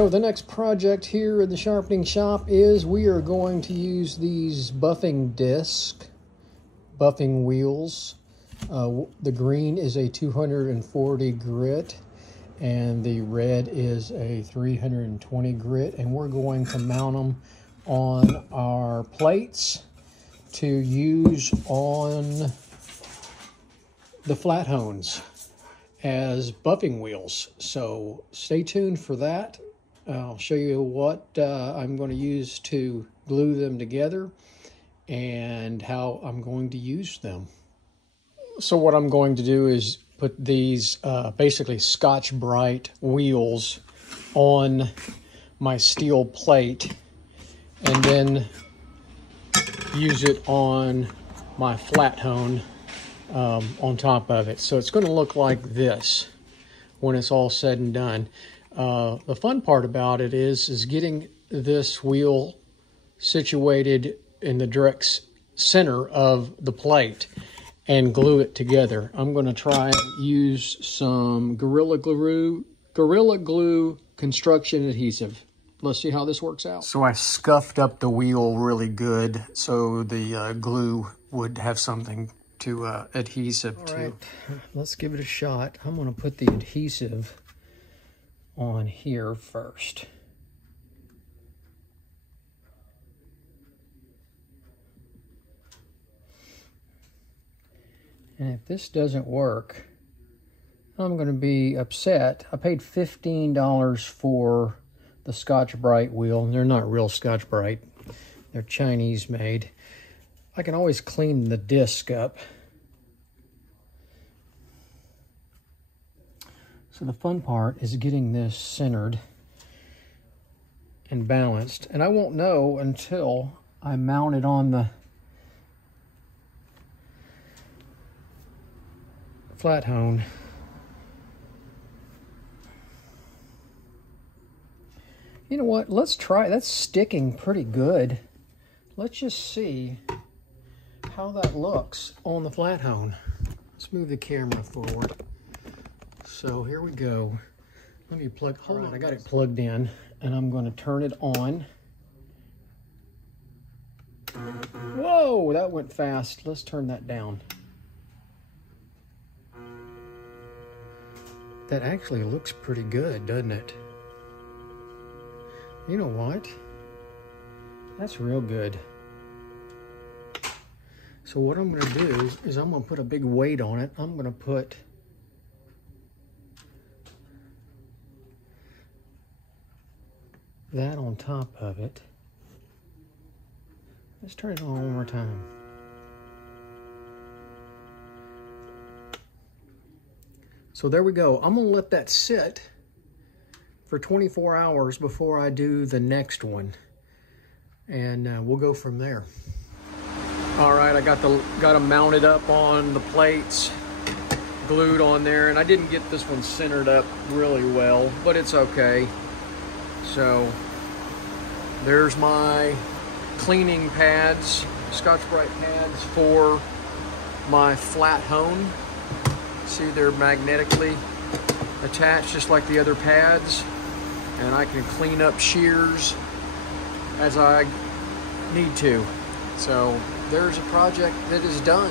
So the next project here in the sharpening shop is we are going to use these buffing wheels. The green is a 240 grit and the red is a 320 grit, and we're going to mount them on our plates to use on the flat hones as buffing wheels. So stay tuned for that. I'll show you what I'm going to use to glue them together and how I'm going to use them. So what I'm going to do is put these basically Scotch-Brite wheels on my steel plate and then use it on my flat hone on top of it. So it's going to look like this when it's all said and done. The fun part about it is getting this wheel situated in the direct center of the plate and glue it together. I'm going to try and use some Gorilla Glue construction adhesive. Let's see how this works out. So I scuffed up the wheel really good so the glue would have something to adhesive to. All right, let's give it a shot. I'm going to put the adhesive on here first. And if this doesn't work, I'm going to be upset. I paid $15 for the Scotch-Brite wheel. They're not real Scotch-Brite. They're Chinese made. I can always clean the disc up. So the fun part is getting this centered and balanced. And I won't know until I mount it on the flat hone. You know what? Let's try. That's sticking pretty good. Let's just see how that looks on the flat hone. Let's move the camera forward. So here we go. Let me plug. Hold on, I got it plugged in, and I'm going to turn it on. Whoa, that went fast. Let's turn that down. That actually looks pretty good, doesn't it? You know what? That's real good. So what I'm going to do is I'm going to put a big weight on it. I'm going to put that on top of it. Let's turn it on one more time. So there we go. I'm going to let that sit for 24 hours before I do the next one. And we'll go from there. All right, I got them mounted up on the plates, glued on there, and I didn't get this one centered up really well, but it's okay. So there's my cleaning pads, Scotch-Brite pads for my flat hone. See, they're magnetically attached just like the other pads, and I can clean up shears as I need to. So there's a project that is done.